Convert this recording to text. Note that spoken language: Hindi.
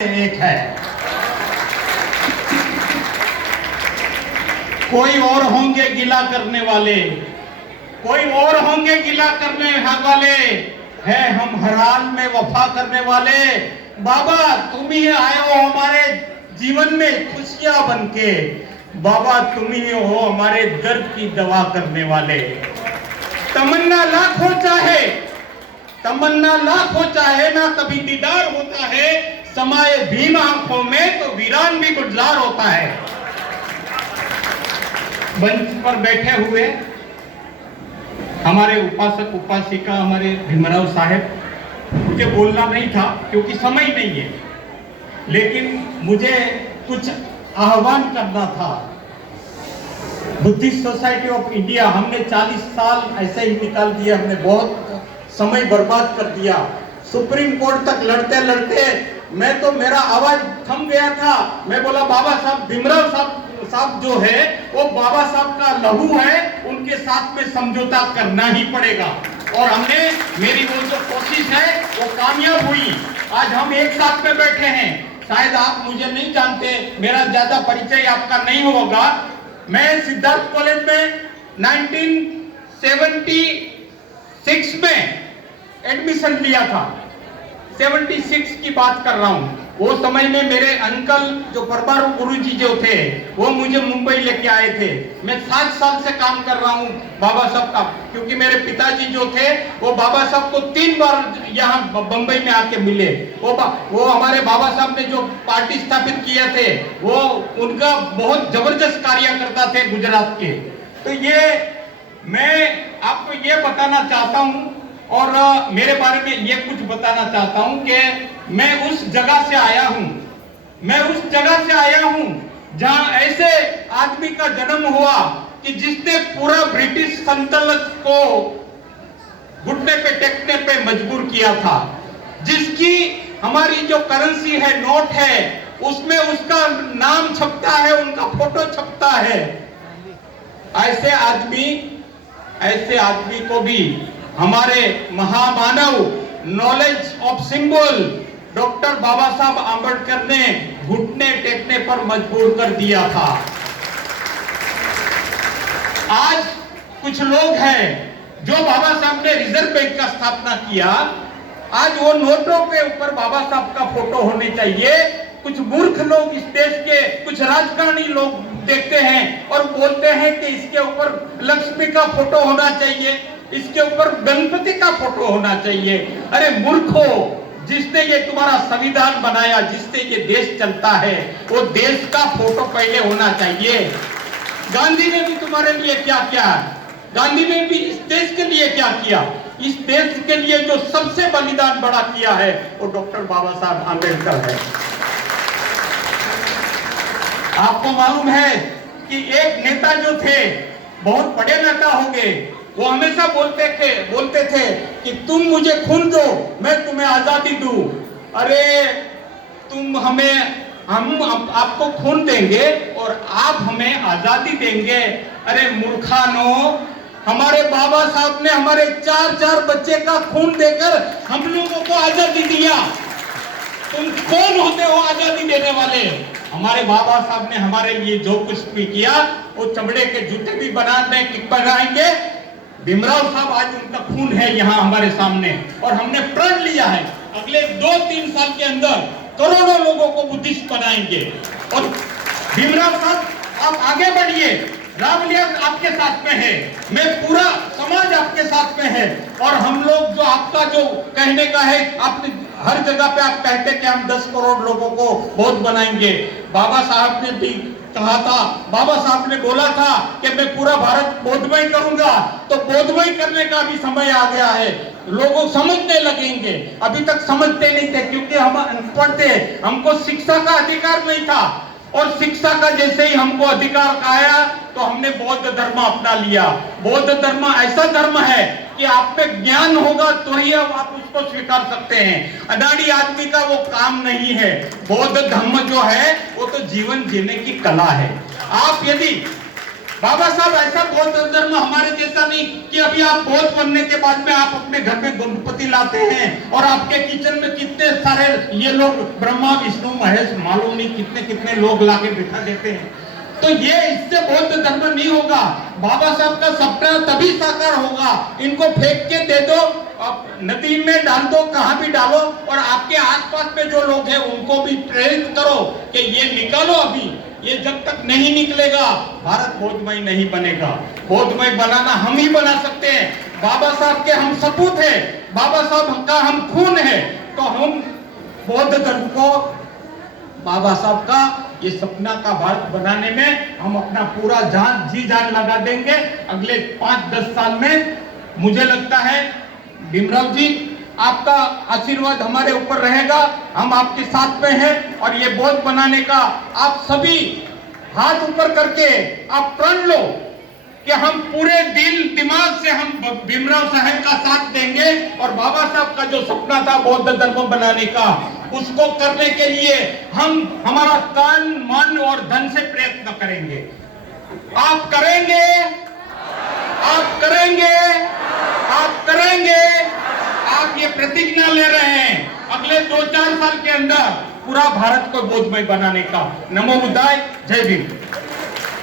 एक है, कोई और होंगे गिला करने वाले, कोई और होंगे गिला करने वाले, है हम हर हाल में वफा करने वाले। बाबा तुम ही आए हो हमारे जीवन में खुशियां बनके, बाबा तुम ही हो हमारे दर्द की दवा करने वाले। तमन्ना लाख हो चाहे, तमन्ना लाख हो चाहे, ना कभी दीदार होता है, समाये भीम आंखों में तो वीरान भी गुलजार होता है। मंच पर बैठे हुए हमारे उपासक उपासिका, हमारे भीमराव साहब, मुझे बोलना नहीं था क्योंकि समय नहीं है, लेकिन मुझे कुछ आह्वान करना था। बुद्धिस्ट सोसाइटी ऑफ इंडिया, हमने 40 साल ऐसे ही निकाल दिया, हमने बहुत समय बर्बाद कर दिया। सुप्रीम कोर्ट तक लड़ते लड़ते मैं तो, मेरा आवाज थम गया था। मैं बोला बाबा साहब, भीमराव साहब जो है वो बाबा साहब का लहू है, उनके साथ में समझौता करना ही पड़ेगा। और हमने, मेरी वो जो कोशिश है वो कामयाब हुई। आज हम एक साथ में बैठे हैं। शायद आप मुझे नहीं जानते, मेरा ज्यादा परिचय आपका नहीं होगा। मैं सिद्धार्थ कॉलेज में 1976 में एडमिशन लिया था। 76 की बात कर रहा हूँ। वो समय में मेरे अंकल जो परबारू गुरुजी जो थे वो मुझे मुंबई लेके आए थे। मैं 7 साल से काम कर रहा हूँ बाबा साहब का, क्योंकि मेरे पिताजी जो थे वो बाबा साहब को 3 बार यहाँ बंबई में आके मिले। वो हमारे बाबा साहब ने जो पार्टी स्थापित किए थे वो उनका बहुत जबरदस्त कार्यकर्ता थे गुजरात के। तो ये मैं आपको ये बताना चाहता हूँ और मेरे बारे में ये कुछ बताना चाहता हूं कि मैं उस जगह से आया हूं, मैं उस जगह से आया हूं जहां ऐसे आदमी का जन्म हुआ कि जिसने पूरा ब्रिटिश सल्तनत को घुटने पे टेकने पे मजबूर किया था, जिसकी हमारी जो करेंसी है, नोट है, उसमें उसका नाम छपता है, उनका फोटो छपता है। ऐसे आदमी को भी हमारे महामानव, नॉलेज ऑफ सिंबल डॉक्टर बाबा साहब आंबेडकर ने घुटने टेकने पर मजबूर कर दिया था। आज कुछ लोग हैं जो बाबा साहब ने रिजर्व बैंक का स्थापना किया, आज वो नोटों के ऊपर बाबा साहब का फोटो होने चाहिए। कुछ मूर्ख लोग इस देश के, कुछ राजकारणी लोग देखते हैं और बोलते हैं कि इसके ऊपर लक्ष्मी का फोटो होना चाहिए, इसके ऊपर गणपति का फोटो होना चाहिए। अरे मूर्खो, जिसने ये तुम्हारा संविधान बनाया, जिससे ये देश चलता है, वो देश का फोटो पहले होना चाहिए। गांधी ने भी तुम्हारे लिए क्या किया? गांधी ने भी इस देश के लिए क्या किया? इस देश के लिए जो सबसे बलिदान बड़ा किया है वो डॉक्टर बाबा साहब आंबेडकर है। आपको मालूम है कि एक नेता जो थे, बहुत बड़े नेता हो गए, वो हमेशा बोलते थे कि तुम मुझे खून दो, मैं तुम्हें आजादी दूं। अरे हम आपको खून देंगे और आप हमें आजादी देंगे? अरे मूर्खानो, हमारे बाबा साहब ने हमारे 4 बच्चे का खून देकर हम लोगों को आजादी दिया। तुम कौन होते हो आजादी देने वाले? हमारे बाबा साहब ने हमारे लिए जो कुछ भी किया, वो चमड़े के जूते भी बनाएंगे। भीमराव साहब, आज उनका खून है यहाँ हमारे सामने, और हमने प्रण लिया है अगले 2-3 साल के अंदर करोड़ों लोगों को बुद्धिस्ट बनाएंगे। और भीमराव साहब, आप आगे बढ़िए, रामलीला आपके साथ में है, मैं पूरा समाज आपके साथ में है। और हम लोग जो आपका जो कहने का है, आपने हर जगह पे आप कहते कि हम 10 करोड़ लोगों को बौद्ध बनाएंगे। बाबा साहब ने भी कहा था, बाबा साहब ने बोला था कि मैं पूरा भारत बौद्धमय करूंगा। तो बौद्धमय करने का भी समय आ गया है, लोग समझने लगेंगे। अभी तक समझते नहीं थे क्योंकि हम अनपढ़ थे, हमको शिक्षा का अधिकार नहीं था। और शिक्षा का जैसे ही हमको अधिकार आया तो हमने बौद्ध धर्म अपना लिया। बौद्ध धर्म ऐसा धर्म है कि आप में ज्ञान होगा तो ही आप उसको स्वीकार सकते हैं। अनाड़ी आदमी का वो काम नहीं है। बौद्ध धर्म जो है वो तो जीवन जीने की कला है। आप यदि बाबा साहब ऐसा बौद्ध धर्म हमारे जैसा नहीं कि अभी आप बौद्ध बनने के बाद में आप अपने घर में गणपति लाते हैं और आपके किचन में कितने सारे ये लोग ब्रह्मा विष्णु महेश मालूम नहीं कितने कितने लोग लाके बिठा देते हैं। तो ये इससे बौद्ध धर्म नहीं होगा। बाबा साहब का सपना तभी साकार होगा। इनको फेंक के दे दो, नदी में डाल दो, कहां भी डालो, और आपके आसपास में जो लोग हैं उनको भी प्रेरित करो कि ये निकालो। अभी ये जब तक नहीं निकलेगा भारत बौद्धमय नहीं बनेगा। बौद्धमय बनाना हम ही बना सकते हैं। बाबा साहब के हम सपूत हैं, बाबा साहब का हम खून है। तो हम बौद्ध धर्म को बाबा साहब का ये सपना का भारत बनाने में हम अपना पूरा जी जान लगा देंगे। अगले 5-10 साल में मुझे लगता है भीमराव जी आपका आशीर्वाद हमारे ऊपर रहेगा, हम आपके साथ में हैं। और ये बौद्ध बनाने का आप सभी हाथ ऊपर करके आप प्रण लो कि हम पूरे दिल दिमाग से हम भीमराव साहब का साथ देंगे और बाबा साहब का जो सपना था बौद्ध धर्म बनाने का उसको करने के लिए हम हमारा तन मन और धन से प्रयत्न करेंगे। आप करेंगे, आप करेंगे, आप करेंगे। आप ये प्रतिज्ञा ले रहे हैं अगले 2-4 साल के अंदर पूरा भारत को बौद्धमय बनाने का। नमो बुद्धाय, जय भीम।